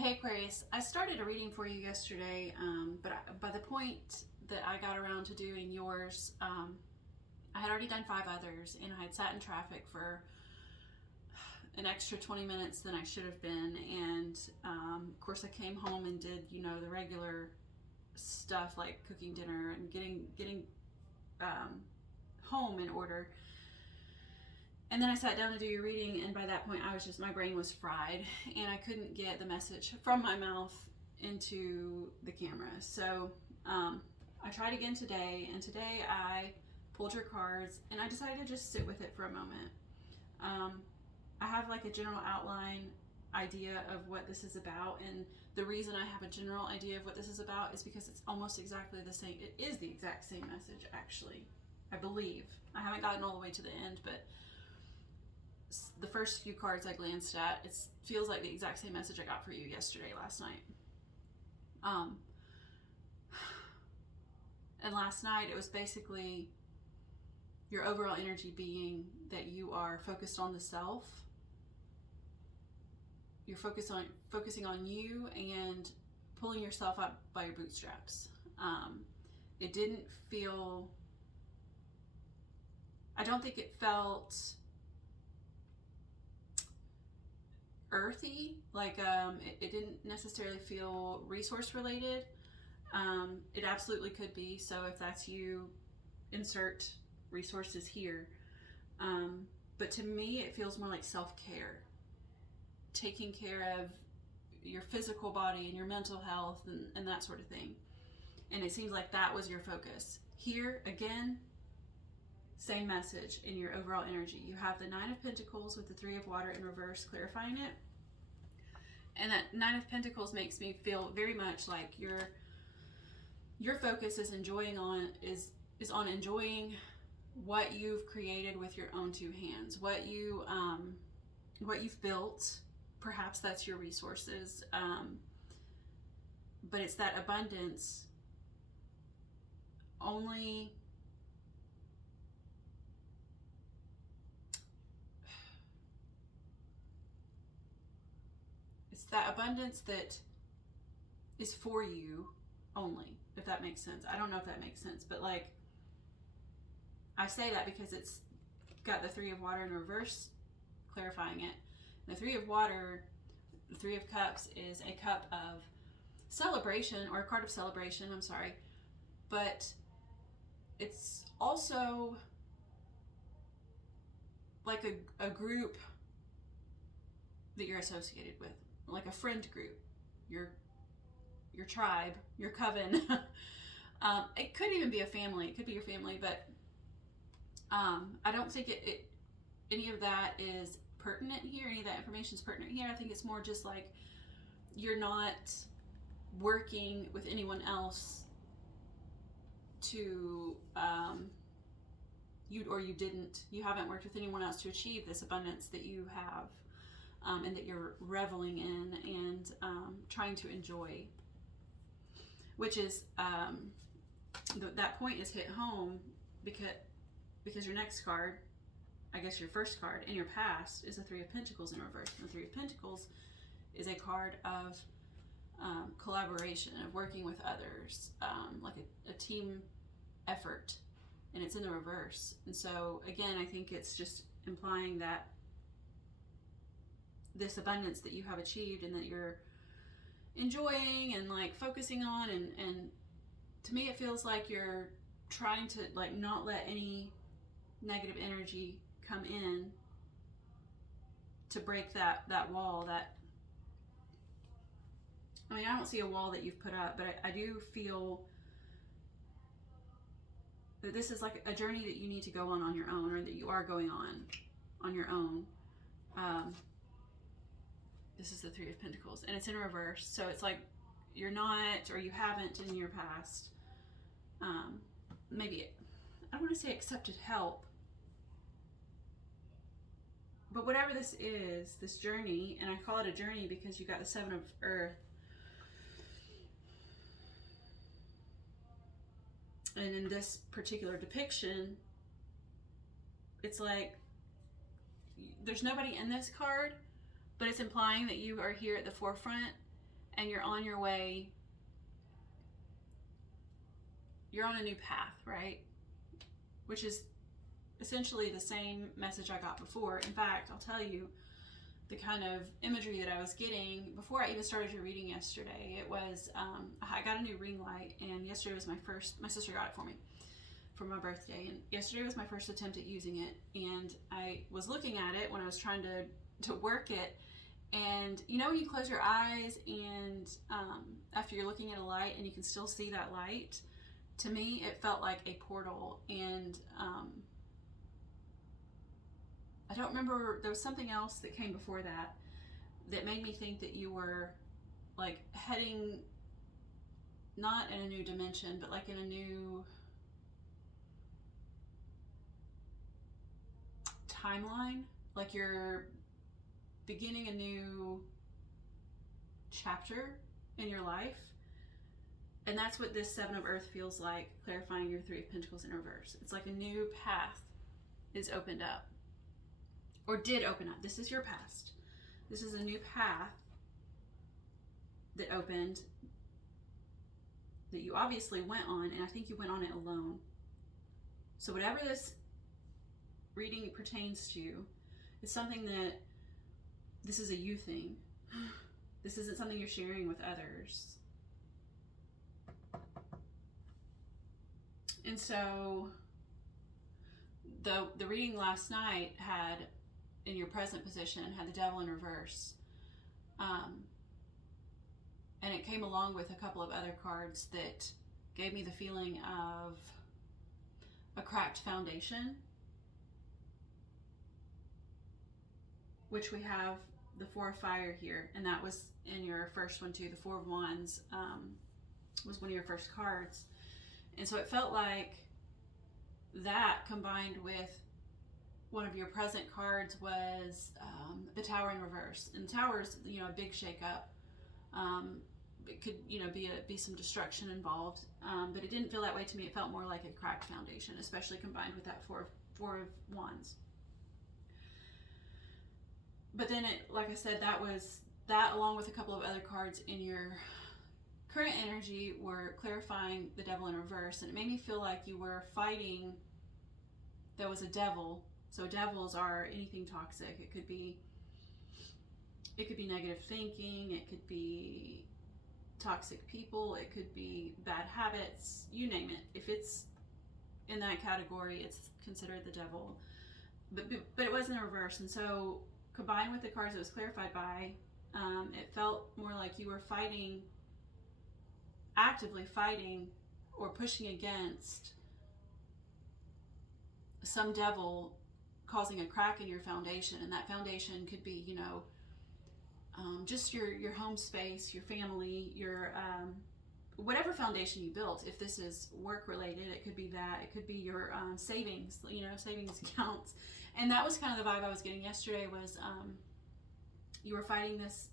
Hey Aquarius, I started a reading for you yesterday, but by the point that I got around to doing yours, I had already done 5 others, and I had sat in traffic for an extra 20 minutes than I should have been. And of course, I came home and did, the regular stuff like cooking dinner and getting home in order. And then I sat down to do your reading, and by that point, my brain was fried, and I couldn't get the message from my mouth into the camera. So I tried again today, and today I pulled your cards, and I decided to just sit with it for a moment. I have like a general outline idea of what this is about, and the reason I have a general idea of what this is about is because it's almost exactly the same. It is the exact same message, actually, I believe. I haven't gotten all the way to the end, but the first few cards I glanced at, it feels like the exact same message I got for you yesterday, last night. And last night it was basically your overall energy being that you are focused on the self. You're focusing on you and pulling yourself up by your bootstraps. It didn't feel, I don't think it felt earthy, like it didn't necessarily feel resource related. It absolutely could be, so if that's you, insert resources here. But to me, it feels more like self-care, taking care of your physical body and your mental health and that sort of thing. And it seems like that was your focus. Here, again, same message in your overall energy. You have the Nine of Pentacles with the Three of Water in reverse, clarifying it. And that Nine of Pentacles makes me feel very much like your focus is on enjoying what you've created with your own two hands, what you've built. Perhaps that's your resources, but it's that abundance only. It's that abundance that is for you only, if that makes sense. I don't know if that makes sense, but like, I say that because it's got the Three of Water in reverse, clarifying it. The Three of Water, the Three of Cups, is a cup of celebration, or a card of celebration, I'm sorry, but it's also like a group that you're associated with, like a friend group, your tribe, your coven. It could even be a family. It could be your family, but I don't think any of that is pertinent here. Any of that information is pertinent here. I think it's more just like you're not working with anyone else to you haven't worked with anyone else to achieve this abundance that you have, and that you're reveling in and trying to enjoy, which is that point is hit home because your next card, I guess your first card in your past, is the Three of Pentacles in reverse. And the Three of Pentacles is a card of collaboration, of working with others, like a team effort, and it's in the reverse. And so again, I think it's just implying that this abundance that you have achieved and that you're enjoying and like focusing on, and to me it feels like you're trying to like not let any negative energy come in to break that wall. That, I mean, I don't see a wall that you've put up, but I do feel that this is like a journey that you need to go on your own, or that you are going on your own. This is the Three of Pentacles, and it's in reverse, so it's like you're not, or you haven't in your past, maybe, I don't want to say accepted help, but whatever this is, this journey, and I call it a journey because you got the Seven of Earth, and in this particular depiction, it's like there's nobody in this card, but it's implying that you are here at the forefront, and you're on your way. You're on a new path, right? Which is essentially the same message I got before. In fact, I'll tell you the kind of imagery that I was getting before I even started your reading yesterday. It was, I got a new ring light, and yesterday was my sister got it for me for my birthday, and yesterday was my first attempt at using it, and I was looking at it when I was trying to work it, and you know when you close your eyes and after you're looking at a light and you can still see that light, to me it felt like a portal, and I don't remember, there was something else that came before that that made me think that you were like heading not in a new dimension, but like in a new timeline, like you're beginning a new chapter in your life. And that's what this Seven of Earth feels like, clarifying your Three of Pentacles in reverse. It's like a new path is opened up, or did open up. This is your past. This is a new path that opened, that you obviously went on, and I think you went on it alone. So whatever this reading pertains to, it's something that, this is a you thing. This isn't something you're sharing with others. And so the reading last night had, in your present position, had the Devil in reverse. And it came along with a couple of other cards that gave me the feeling of a cracked foundation, which we have the Four of Fire here, and that was in your first one too. The Four of Wands was one of your first cards. And so it felt like that, combined with one of your present cards, was the Tower in reverse. And the Tower is, you know, a big shakeup. It could, you know, be some destruction involved, but it didn't feel that way to me. It felt more like a cracked foundation, especially combined with that Four of Wands. But then it, like I said, that was that, along with a couple of other cards in your current energy, were clarifying the Devil in reverse, and it made me feel like you were fighting. There was a devil. So devils are anything toxic. It could be negative thinking. It could be toxic people. It could be bad habits. You name it. If it's in that category, it's considered the devil. But it was in reverse, and so combined with the cards it was clarified by, it felt more like you were fighting, actively fighting or pushing against some devil causing a crack in your foundation. And that foundation could be, you know, just your home space, your family, your whatever foundation you built. If this is work related, it could be that. It could be your savings, you know, savings accounts. And that was kind of the vibe I was getting yesterday, was you were fighting this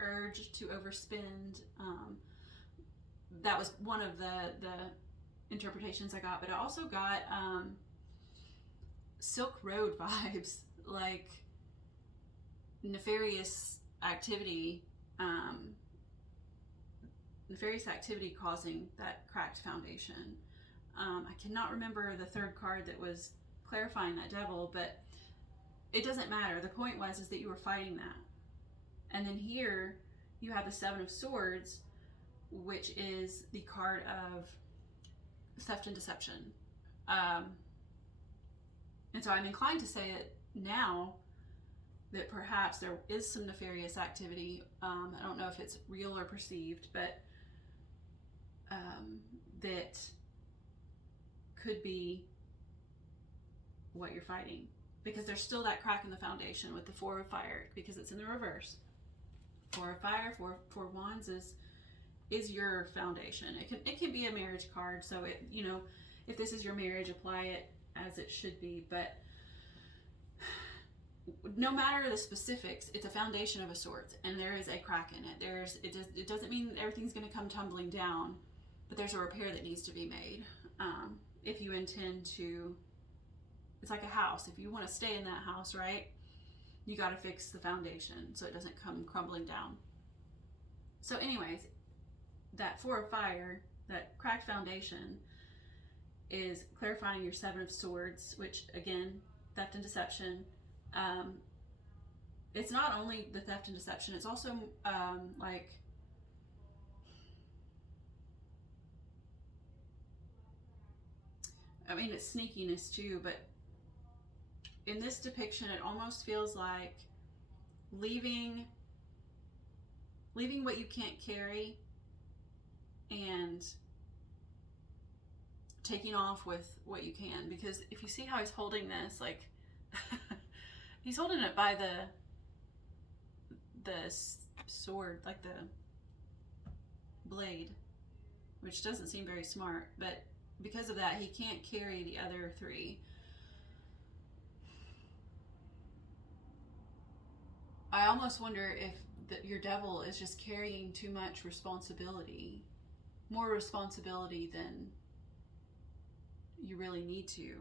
urge to overspend. That was one of the interpretations I got, but I also got Silk Road vibes, like nefarious activity causing that cracked foundation. I cannot remember the third card that was clarifying that devil, but it doesn't matter. The point is that you were fighting that. And then here you have the Seven of Swords, which is the card of theft and deception. And so I'm inclined to say it now that perhaps there is some nefarious activity. I don't know if it's real or perceived, but that could be what you're fighting, because there's still that crack in the foundation with the Four of Fire, because it's in the reverse. Four of Fire, Four of Wands is your foundation. It can be a marriage card, so it, you know, if this is your marriage, apply it as it should be. But no matter the specifics, it's a foundation of a sort, and there is a crack in it. It doesn't mean everything's going to come tumbling down, but there's a repair that needs to be made. If you intend to, it's like a house. If you want to stay in that house, right, you got to fix the foundation so it doesn't come crumbling down. So anyways, that 4 of fire, that cracked foundation, is clarifying your 7 of swords, which again, theft and deception. It's not only the theft and deception, it's also like, I mean, it's sneakiness too, but in this depiction, it almost feels like leaving what you can't carry and taking off with what you can. Because if you see how he's holding this, like he's holding it by the sword, like the blade, which doesn't seem very smart, but because of that, he can't carry the other 3. I almost wonder if your devil is just carrying too much responsibility, more responsibility than you really need to.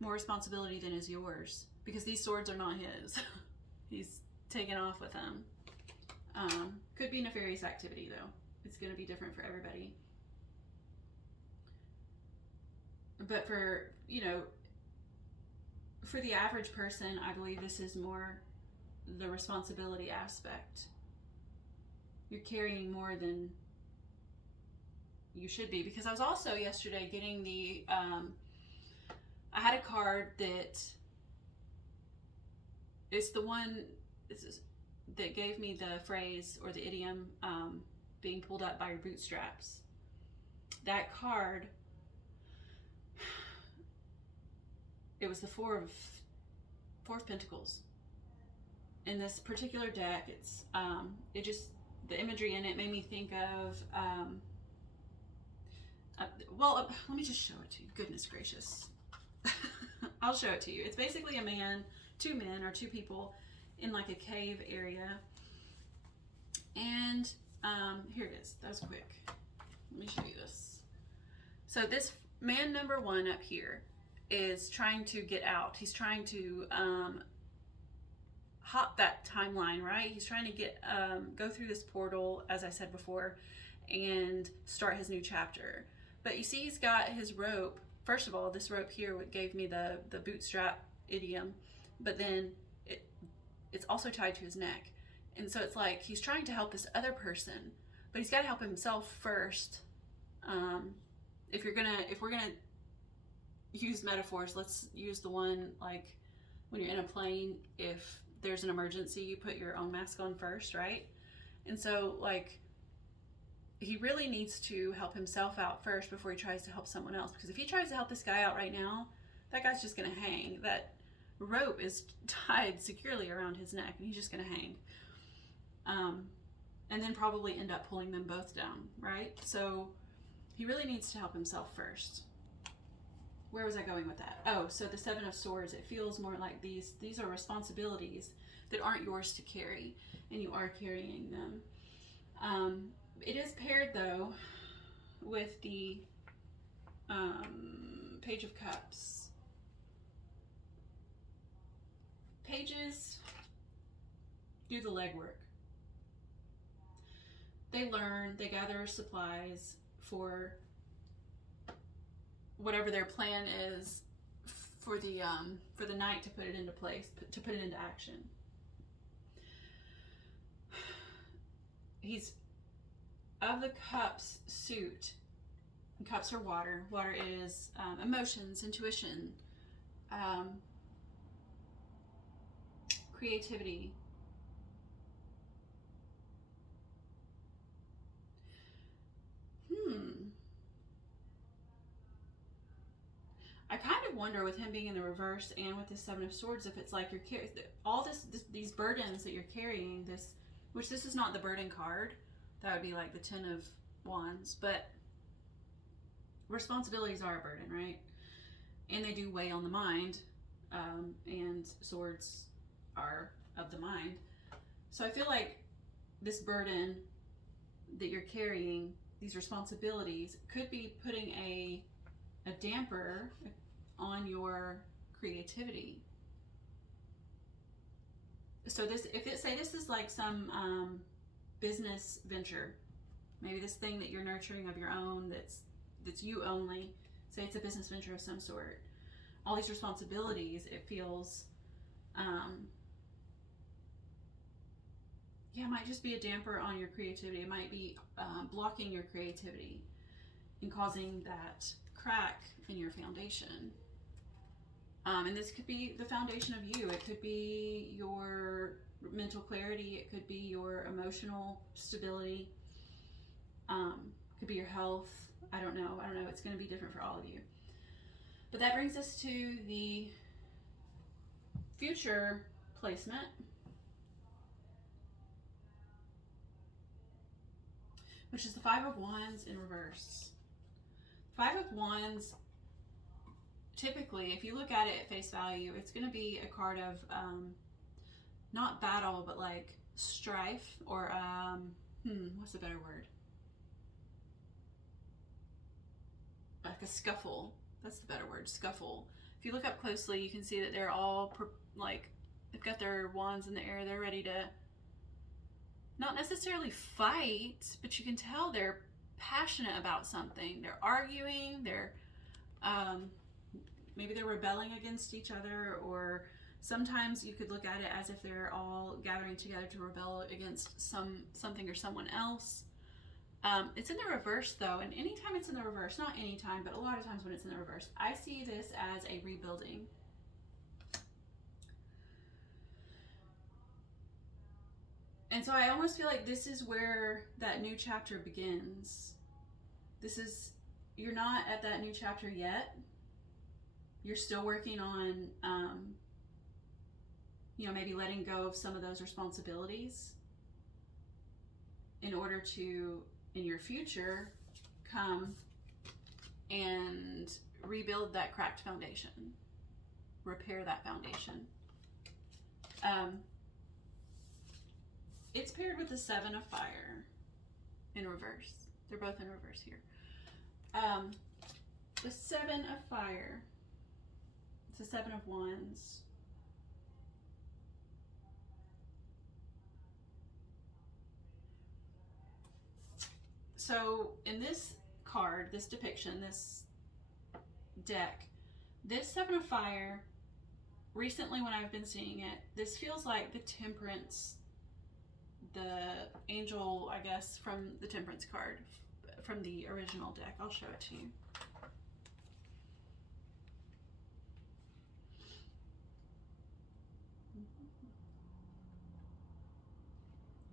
More responsibility than is yours, because these swords are not his. He's taken off with them. Could be nefarious activity though. It's going to be different for everybody. But for, you know, for the average person, I believe this is more the responsibility aspect. You're carrying more than you should be. Because I was also yesterday getting the, I had a card that is the one that gave me the phrase or the idiom, being pulled up by your bootstraps. That card, it was the Four of Pentacles. In this particular deck, it's it just, the imagery in it made me think of let me just show it to you. Goodness gracious. I'll show it to you. It's basically a man, 2 men or 2 people in like a cave area. And here it is. That was quick. Let me show you this. So this man number 1 up here is trying to get out. He's trying to hop that timeline, right? He's trying to get go through this portal, as I said before, and start his new chapter. But you see, he's got his rope. First of all, this rope here gave me the bootstrap idiom, but then it's also tied to his neck. And so it's like he's trying to help this other person, but he's got to help himself first. If we're gonna use metaphors, let's use the one like when you're in a plane, if there's an emergency, you put your own mask on first, right? And so like he really needs to help himself out first before he tries to help someone else. Because if he tries to help this guy out right now, that guy's just gonna hang. That rope is tied securely around his neck and he's just gonna hang. And then probably end up pulling them both down, right? So he really needs to help himself first. Where was I going with that? Oh, so the 7 of Swords, it feels more like these are responsibilities that aren't yours to carry, and you are carrying them. It is paired though with the Page of Cups. Pages do the legwork. They learn, they gather supplies for whatever their plan is for the night, to put it into place, to put it into action. He's of the Cups suit. And cups are water. Water is emotions, intuition, creativity. I kind of wonder with him being in the reverse and with the 7 of Swords, if it's like you're carrying all these burdens that you're carrying, which this is not the burden card. That would be like the 10 of Wands, but responsibilities are a burden, right? And they do weigh on the mind, and swords are of the mind. So I feel like this burden that you're carrying, these responsibilities, could be putting a damper on your creativity. So this, if it say this is like some business venture. Maybe this thing that you're nurturing of your own, that's you only. Say it's a business venture of some sort. All these responsibilities, it feels, it might just be a damper on your creativity. It might be blocking your creativity and causing that crack in your foundation. And this could be the foundation of you. It could be your mental clarity. It could be your emotional stability. Could be your health. I don't know. It's going to be different for all of you. But that brings us to the future placement. Which is the Five of Wands in reverse. Five of Wands, typically, if you look at it at face value, it's going to be a card of not battle, but like strife, or what's a better word? Like a scuffle. That's the better word, scuffle. If you look up closely, you can see that they're all they've got their wands in the air. They're ready to not necessarily fight, but you can tell they're passionate about something. They're arguing. They're maybe they're rebelling against each other, or sometimes you could look at it as if they're all gathering together to rebel against something or someone else. It's in the reverse though, and anytime it's in the reverse, not anytime, but a lot of times when it's in the reverse, I see this as a rebuilding. And so I almost feel like this is where that new chapter begins. You're not at that new chapter yet. You're still working on, maybe letting go of some of those responsibilities in order to, in your future, come and rebuild that cracked foundation, repair that foundation. It's paired with the Seven of Fire in reverse. They're both in reverse here. The Seven of Fire. It's the Seven of Wands. So in this card, this depiction, this deck, this Seven of Fire, recently when I've been seeing it, this feels like the Temperance, the angel, I guess, from the Temperance card, from the original deck. I'll show it to you.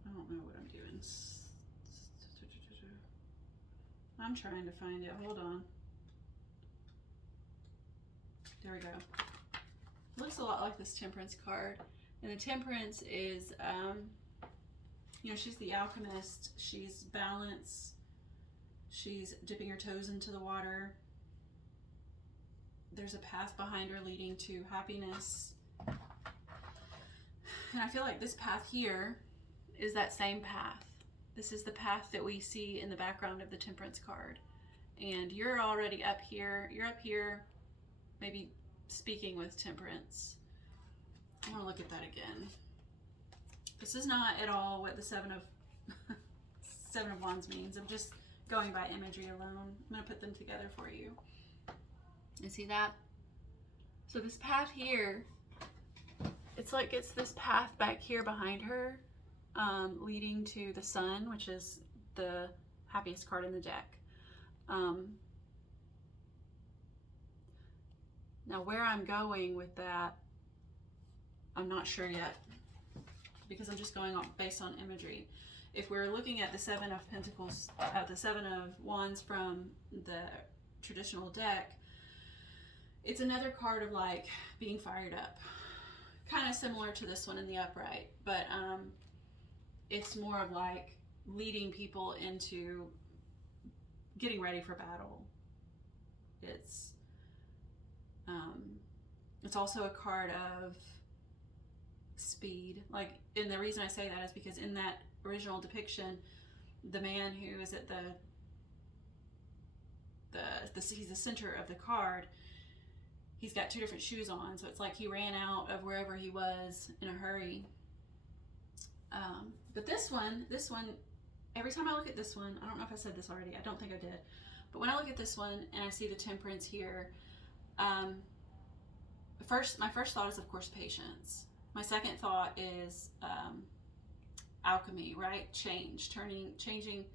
I don't know what I'm doing. I'm trying to find it. Hold on. There we go. Looks a lot like this Temperance card. And the Temperance is, she's the alchemist. She's balance. She's dipping her toes into the water. There's a path behind her leading to happiness. And I feel like this path here is that same path. This is the path that we see in the background of the Temperance card. And you're already up here. You're up here, maybe speaking with Temperance. I want to look at that again. This is not at all what the Seven of Wands means. I'm just going by imagery alone. I'm going to put them together for you. You see that? So this path here, it's like it's this path back here behind her, leading to the Sun, which is the happiest card in the deck. Now where I'm going with that, I'm not sure yet, because I'm just going on based on imagery. If we're looking at the Seven of Pentacles, the Seven of Wands from the traditional deck, it's another card of like being fired up, kind of similar to this one in the upright, but it's more of like leading people into getting ready for battle. It's also a card of speed. And the reason I say that is because in that original depiction, the man who is at he's the center of the card, he's got two different shoes on, so it's like he ran out of wherever he was in a hurry. But this one, every time I look at this one, I don't know if I said this already, I don't think I did, but when I look at this one and I see the Temperance here, my first thought is, of course, patience. My second thought is alchemy, right? Changing,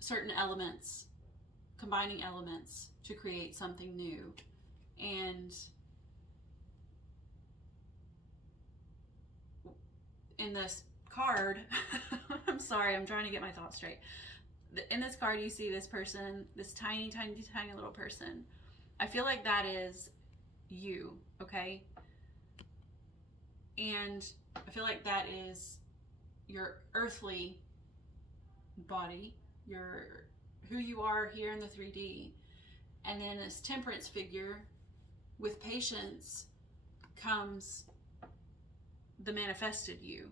certain elements, combining elements to create something new. And in this card, I'm sorry, I'm trying to get my thoughts straight. In this card, you see this person, this tiny, tiny, tiny little person. I feel like that is you, okay? And I feel like that is your earthly body, who you are here in the 3D. And then this Temperance figure, with patience comes the manifested you.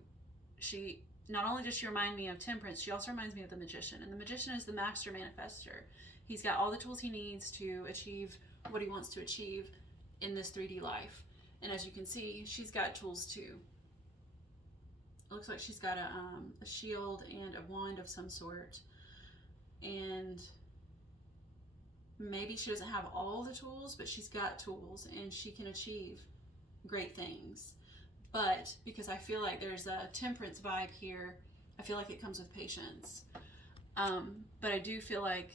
She, not only does she remind me of Temperance, she also reminds me of the Magician. And the Magician is the master manifester. He's got all the tools he needs to achieve what he wants to achieve in this 3D life. And as you can see, she's got tools too. It looks like she's got a shield and a wand of some sort. And maybe she doesn't have all the tools, but she's got tools and she can achieve great things. But because I feel like there's a Temperance vibe here, I feel like it comes with patience. But I do feel like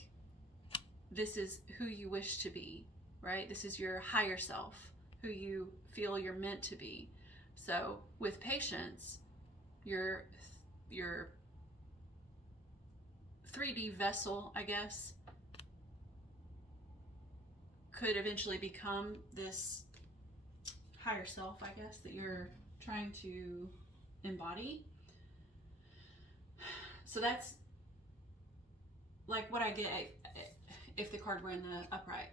this is who you wish to be, right? This is your higher self, who you feel you're meant to be. So with patience, your 3D vessel, I guess, could eventually become this higher self, I guess, that you're trying to embody. So that's like what I get if the card were in the upright.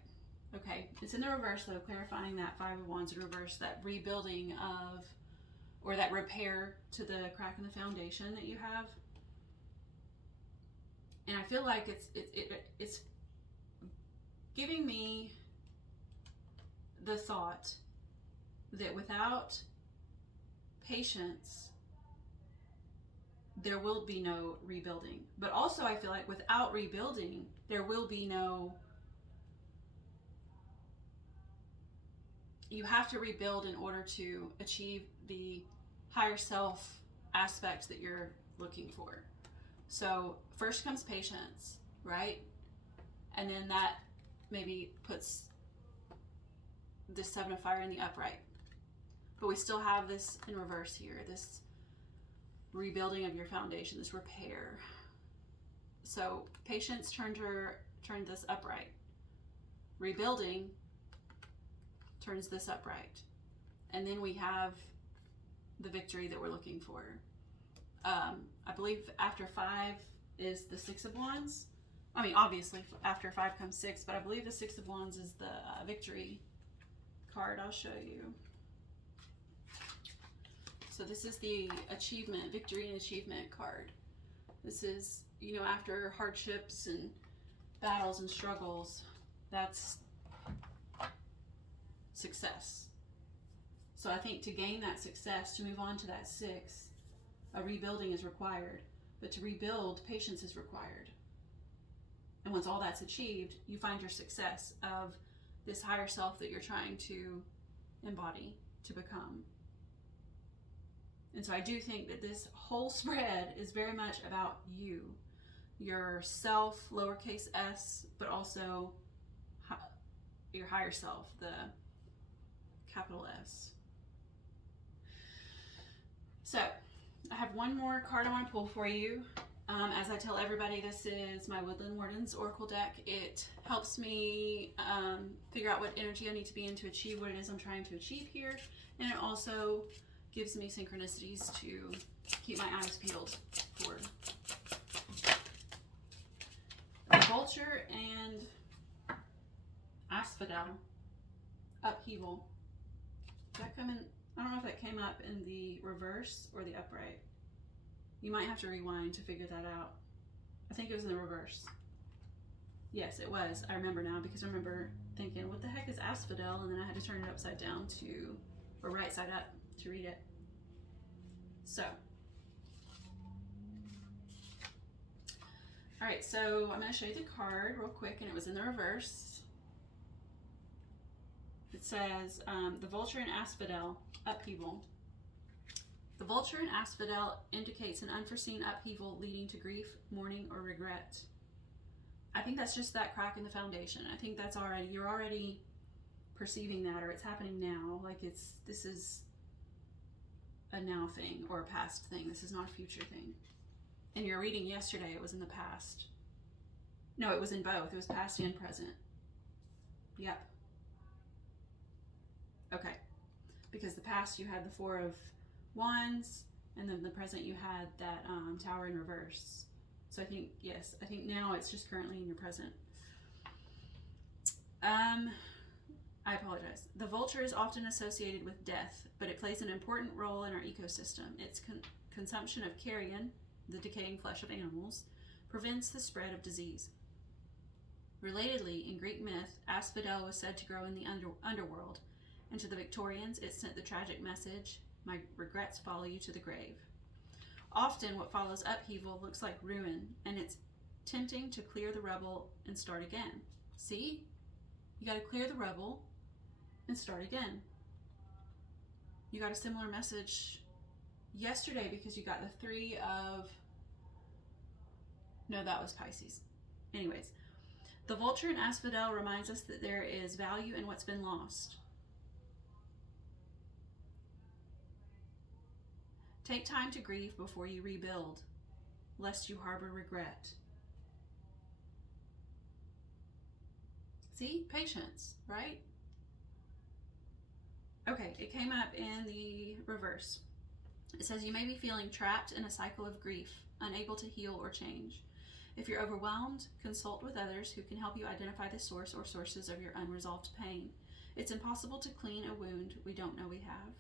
Okay, it's in the reverse though, clarifying that Five of Wands in reverse, that rebuilding of, or that repair to the crack in the foundation that you have. And I feel like it's giving me the thought that without patience, there will be no rebuilding. But also I feel like without rebuilding, there will be no, you have to rebuild in order to achieve the higher self aspect that you're looking for. So first comes patience, right? And then that maybe puts this Seven of Fire in the upright. But we still have this in reverse here, this rebuilding of your foundation, this repair. So patience turned this upright. Rebuilding turns this upright. And then we have the victory that we're looking for. I believe after 5 is the Six of Wands. I mean, obviously after 5 comes 6, but I believe the Six of Wands is the victory card. I'll show you. So this is the achievement, victory and achievement card. This is, after hardships and battles and struggles, that's success. So I think to gain that success, to move on to that 6, a rebuilding is required. But to rebuild, patience is required. And once all that's achieved, you find your success of this higher self that you're trying to embody, to become. And so I do think that this whole spread is very much about you, your self, lowercase s, but also your higher self, the capital S. So I have one more card I want to pull for you. As I tell everybody, this is my Woodland Wardens Oracle deck. It helps me figure out what energy I need to be in to achieve what it is I'm trying to achieve here. And it also gives me synchronicities to keep my eyes peeled for the Vulture and Asphodel, Upheaval. Did that come in? I don't know if that came up in the reverse or the upright. You might have to rewind to figure that out. I think it was in the reverse. Yes, it was. I remember now, because I remember thinking, what the heck is Asphodel? And then I had to turn it upside down to or right side up to read it. So, all right, so I'm going to show you the card real quick, and it was in the reverse. It says, the vulture and asphodel, upheaval. The vulture and asphodel indicates an unforeseen upheaval leading to grief, mourning, or regret. I think that's just that crack in the foundation. I think that's already, you're already perceiving that, or it's happening now. Like this is a now thing or a past thing. This is not a future thing. And your reading yesterday, it was in the past. No, it was in both. It was past and present. Yep. Okay. Because the past you had the Four of Wands, and then the present you had that Tower in reverse. So I think, yes, I think now it's just currently in your present. I apologize. The vulture is often associated with death, but it plays an important role in our ecosystem. Its consumption of carrion, the decaying flesh of animals, prevents the spread of disease. Relatedly, in Greek myth, asphodel was said to grow in the underworld, and to the Victorians it sent the tragic message, "My regrets follow you to the grave." Often what follows upheaval looks like ruin, and it's tempting to clear the rubble and start again. See? You got to clear the rubble and start again. You got a similar message yesterday because you got the Three of... No, that was Pisces. Anyways, the vulture in asphodel reminds us that there is value in what's been lost. Take time to grieve before you rebuild, lest you harbor regret. See? Patience, right? Okay, it came up in the reverse. It says you may be feeling trapped in a cycle of grief, unable to heal or change. If you're overwhelmed, consult with others who can help you identify the source or sources of your unresolved pain. It's impossible to clean a wound we don't know we have.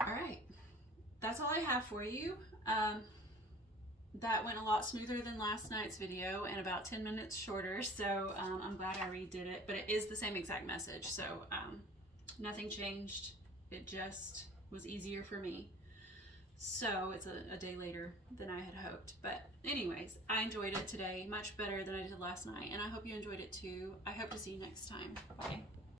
All right, that's all I have for you. That went a lot smoother than last night's video and about 10 minutes shorter, so I'm glad I redid it, but it is the same exact message, so nothing changed. It just was easier for me. So it's a day later than I had hoped, but anyways, I enjoyed it today much better than I did last night, and I hope you enjoyed it too. I hope to see you next time. Bye.